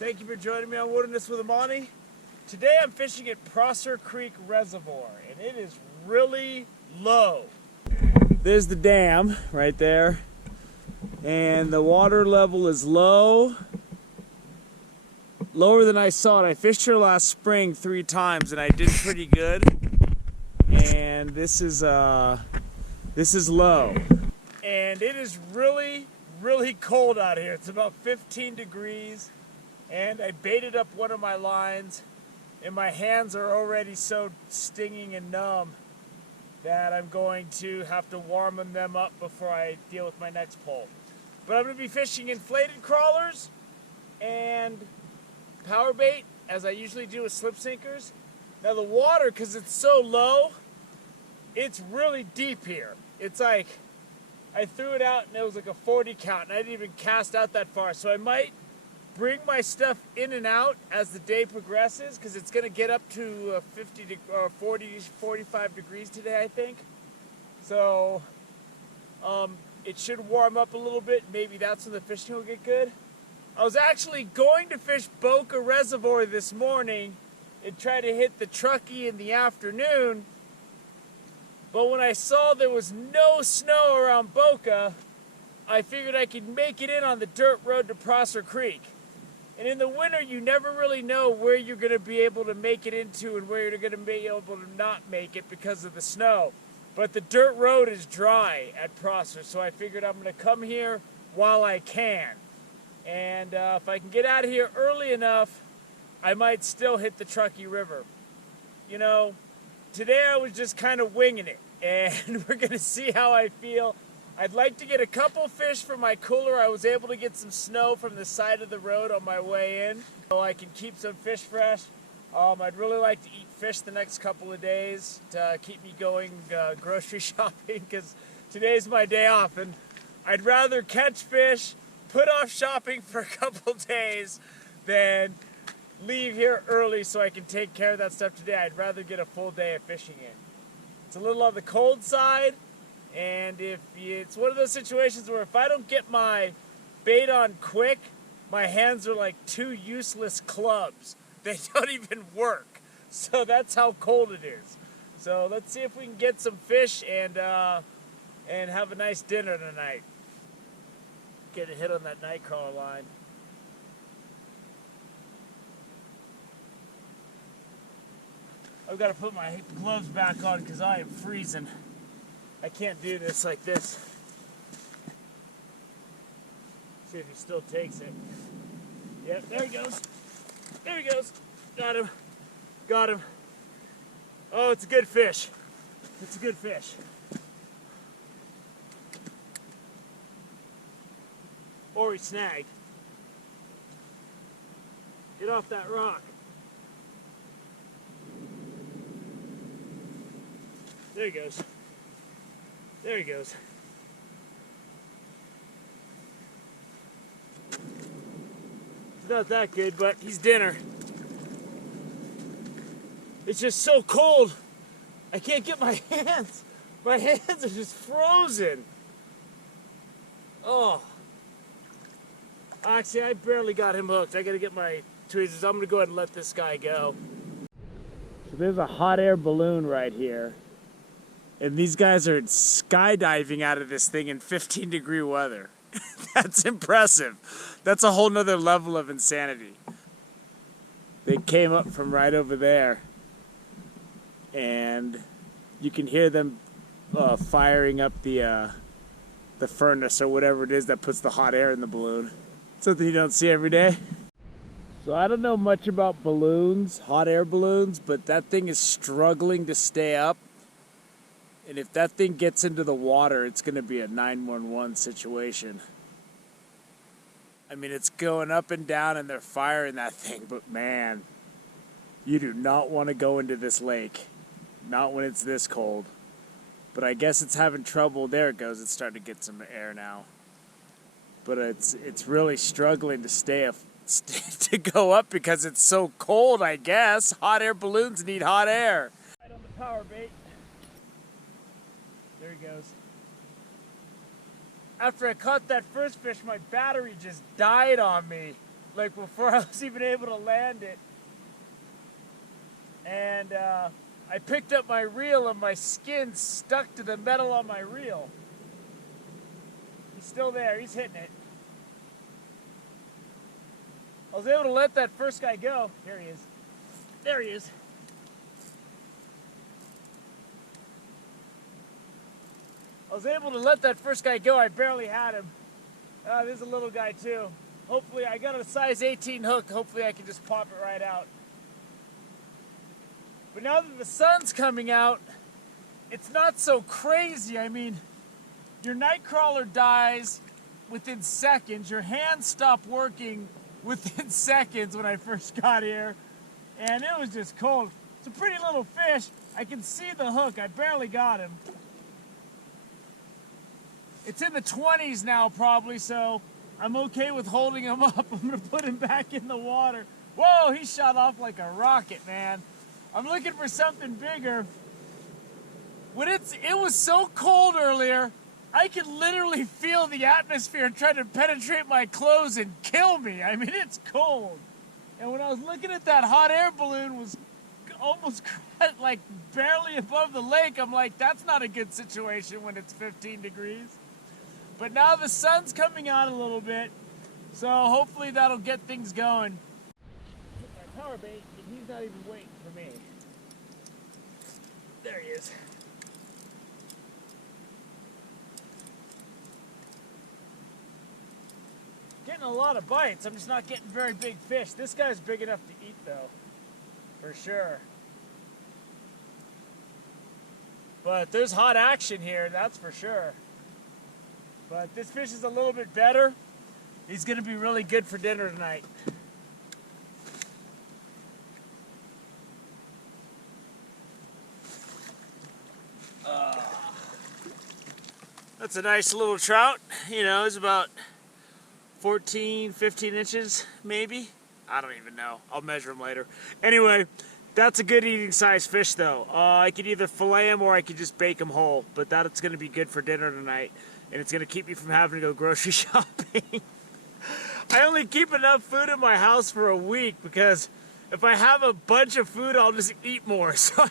Thank you for joining me on Wilderness with Amani. Today I'm fishing at Prosser Creek Reservoir, and it is really low. There's the dam right there, and the water level is low, lower than I saw it. I fished here last spring 3 times, and I did pretty good. And this is low, and it is really cold out here. It's about 15 degrees. And I baited up one of my lines, and my hands are already so stinging and numb that I'm going to have to warm them up before I deal with my next pole. But I'm going to be fishing inflated crawlers and power bait, as I usually do with slip sinkers. Now the water, because it's so low, it's really deep here. It's like, I threw it out and it was like a 40 count, and I didn't even cast out that far. So I might bring my stuff in and out as the day progresses, because it's going to get up to 45 degrees today, I think. So it should warm up a little bit. Maybe that's when the fishing will get good. I was actually going to fish Boca Reservoir this morning and try to hit the Truckee in the afternoon, but when I saw there was no snow around Boca, I figured I could make it in on the dirt road to Prosser Creek. And in the winter, you never really know where you're going to be able to make it into and where you're going to be able to not make it because of the snow. But the dirt road is dry at Prosser, so I figured I'm going to come here while I can. And if I can get out of here early enough, I might still hit the Truckee River. You know, today I was just kind of winging it, and we're going to see how I feel. I'd like to get a couple fish for my cooler. I was able to get some snow from the side of the road on my way in, so I can keep some fish fresh. I'd really like to eat fish the next couple of days to keep me going grocery shopping, because today's my day off, and I'd rather catch fish, put off shopping for a couple days, than leave here early so I can take care of that stuff today. I'd rather get a full day of fishing in. It's a little on the cold side. And if it's one of those situations where if I don't get my bait on quick, my hands are like 2 useless clubs. They don't even work. So that's how cold it is. So let's see if we can get some fish and have a nice dinner tonight. Get a hit on that night crawler line. I've got to put my gloves back on because I am freezing. I can't do this like this. See if he still takes it. Yep, there he goes. There he goes. Got him. Got him. Oh, it's a good fish. It's a good fish. Or he snagged. Get off that rock. There he goes. There he goes. It's not that good, but he's dinner. It's just so cold. I can't get my hands. My hands are just frozen. Oh. Actually, I barely got him hooked. I gotta get my tweezers. I'm gonna go ahead and let this guy go. So there's a hot air balloon right here. And these guys are skydiving out of this thing in 15-degree weather. That's impressive. That's a whole nother level of insanity. They came up from right over there. And you can hear them firing up the furnace or whatever it is that puts the hot air in the balloon. Something you don't see every day. So I don't know much about balloons, hot air balloons, but that thing is struggling to stay up. And if that thing gets into the water, it's going to be a 911 situation. I mean, it's going up and down and they're firing that thing, but man, you do not want to go into this lake. Not when it's this cold. But I guess it's having trouble. There it goes. It's starting to get some air now. But it's really struggling to to go up because it's so cold, I guess. Hot air balloons need hot air. Right on the power bait. There he goes. After I caught that first fish, my battery just died on me. like before I was even able to land it. And I picked up my reel and my skin stuck to the metal on my reel. He's still there, he's hitting it. I was able to let that first guy go. Here he is. There he is. I was able to let that first guy go. I barely had him. There's a little guy too. Hopefully, I got a size 18 hook. Hopefully I can just pop it right out. But now that the sun's coming out, it's not so crazy. I mean, your night crawler dies within seconds. Your hands stop working within seconds when I first got here. And it was just cold. It's a pretty little fish. I can see the hook. I barely got him. It's in the 20s now probably, so I'm okay with holding him up. I'm gonna put him back in the water. Whoa, he shot off like a rocket, man. I'm looking for something bigger. When it was so cold earlier, I could literally feel the atmosphere trying to penetrate my clothes and kill me. I mean, it's cold. And when I was looking at that hot air balloon was almost like barely above the lake, I'm like, that's not a good situation when it's 15 degrees. But now the sun's coming out a little bit, so hopefully that'll get things going. My power bait, and he's not even waiting for me. There he is. Getting a lot of bites. I'm just not getting very big fish. This guy's big enough to eat though, for sure. But there's hot action here, that's for sure. But this fish is a little bit better. He's gonna be really good for dinner tonight. That's a nice little trout. You know, it's about 14, 15 inches, maybe. I don't even know. I'll measure him later. Anyway, that's a good eating size fish though. I could either fillet him or I could just bake him whole, but that's gonna be good for dinner tonight. And it's gonna keep me from having to go grocery shopping. I only keep enough food in my house for a week because if I have a bunch of food, I'll just eat more. So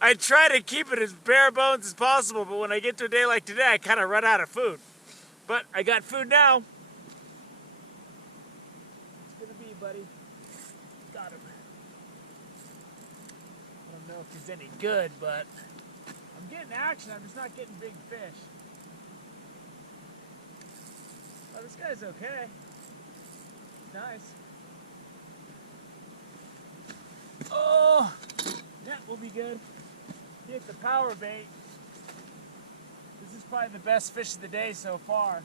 I try to keep it as bare bones as possible, but when I get to a day like today, I kind of run out of food. But I got food now. It's gonna be, buddy. Got him. I don't know if he's any good, but I'm getting action. I'm just not getting big fish. Oh, this guy's okay. Nice. Oh, that will be good. Hit the power bait. This is probably the best fish of the day so far.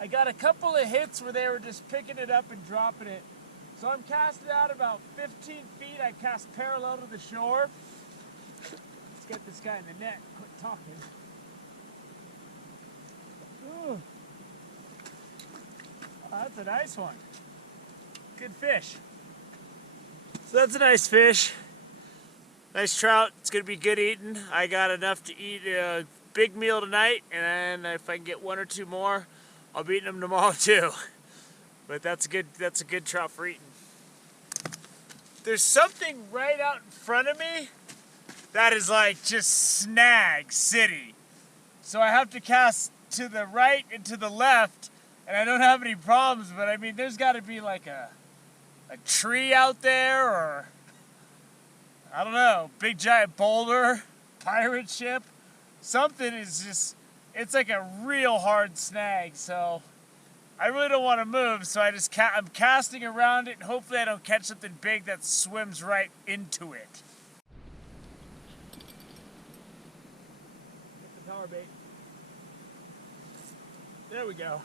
I got a couple of hits where they were just picking it up and dropping it. So I'm casting out about 15 feet. I cast parallel to the shore. Let's get this guy in the net. Quit talking. Ooh. Oh, that's a nice one. Good fish. So that's a nice fish. Nice trout. It's going to be good eating. I got enough to eat a big meal tonight, and then if I can get one or two more, I'll be eating them tomorrow too. But that's a good trout for eating. There's something right out in front of me that is like just snag city. So I have to cast to the right and to the left, and I don't have any problems, but I mean there's got to be like a tree out there, or I don't know, big giant boulder, pirate ship. Something is just, it's like a real hard snag, so I really don't want to move, so I'm casting around it, and hopefully I don't catch something big that swims right into it. Get the power bait. There we go.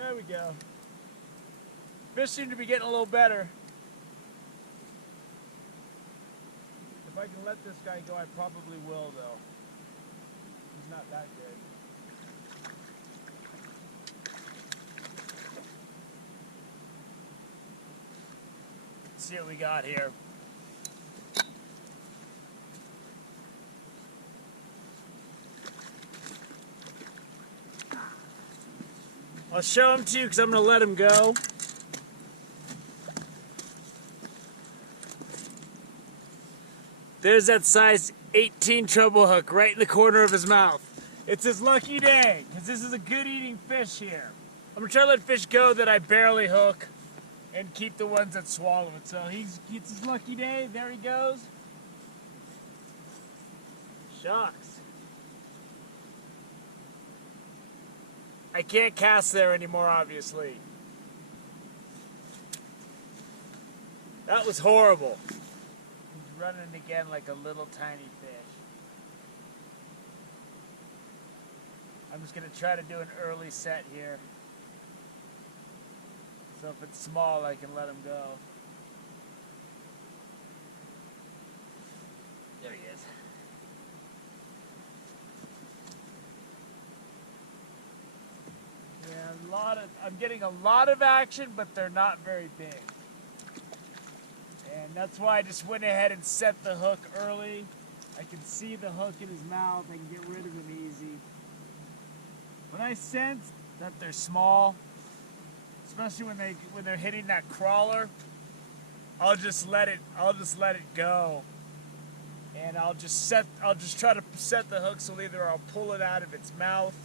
There we go. Fish seem to be getting a little better. If I can let this guy go, I probably will, though. He's not that good. Let's see what we got here. I'll show him to you because I'm going to let him go. There's that size 18 treble hook right in the corner of his mouth. It's his lucky day, because this is a good eating fish here. I'm going to try to let fish go that I barely hook and keep the ones that swallow it. So it's his lucky day. There he goes. Shucks. I can't cast there anymore, obviously. That was horrible. He's running again like a little tiny fish. I'm just going to try to do an early set here. So if it's small, I can let him go. There he is. Yeah, I'm getting a lot of action, but they're not very big. And that's why I just went ahead and set the hook early. I can see the hook in his mouth. I can get rid of him easy. When I sense that they're small, especially when they're hitting that crawler, I'll just let it go. And I'll just try to set the hook so either I'll pull it out of its mouth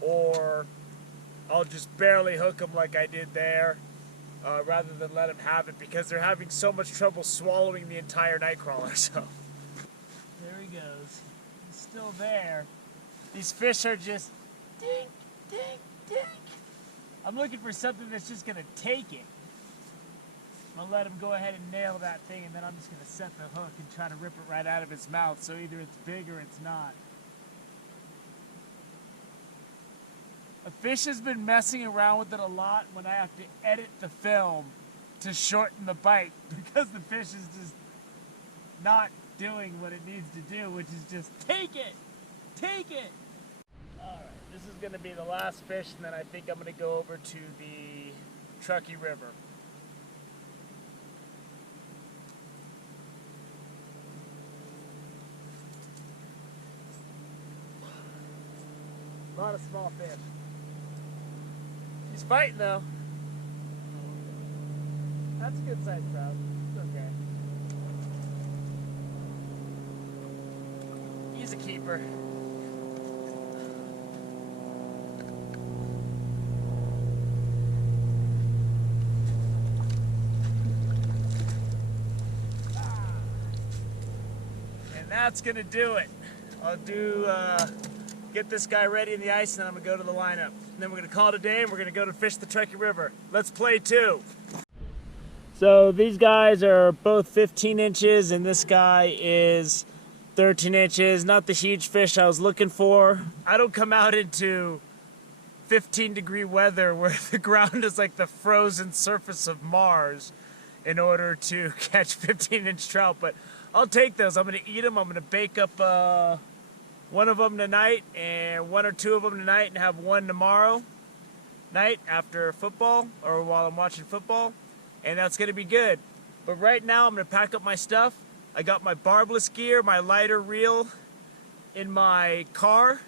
or I'll just barely hook them like I did there, rather than let them have it, because they're having so much trouble swallowing the entire nightcrawler. So there he goes. He's still there. These fish are just dink, dink, dink. I'm looking for something that's just going to take it. I'm going to let him go ahead and nail that thing, and then I'm just going to set the hook and try to rip it right out of its mouth, so either it's big or it's not. A fish has been messing around with it a lot when I have to edit the film to shorten the bite, because the fish is just not doing what it needs to do, which is just take it! Take it! Alright, this is going to be the last fish, and then I think I'm going to go over to the Truckee River. A lot of small fish. He's fighting though. That's a good sized trout. It's okay. He's a keeper. And that's gonna do it. I'll get this guy ready in the ice, and then I'm gonna go to the lineup. And then we're gonna call it a day, and we're gonna go to fish the Truckee River. Let's play two. So these guys are both 15 inches, and this guy is 13 inches. Not the huge fish I was looking for. I don't come out into 15-degree weather where the ground is like the frozen surface of Mars in order to catch 15-inch trout, but I'll take those. I'm gonna eat them. I'm gonna bake up one of them tonight and one or two of them tonight, and have one tomorrow night after football, or while I'm watching football, and that's going to be good. But right now I'm going to pack up my stuff. I got my barbless gear, my lighter reel in my car,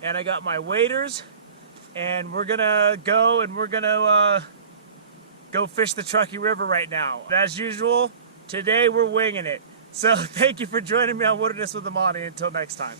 and I got my waders, and we're going to go, and we're going to go fish the Truckee River right now. As usual, today we're winging it. So thank you for joining me on Wilderness with Amani. Until next time.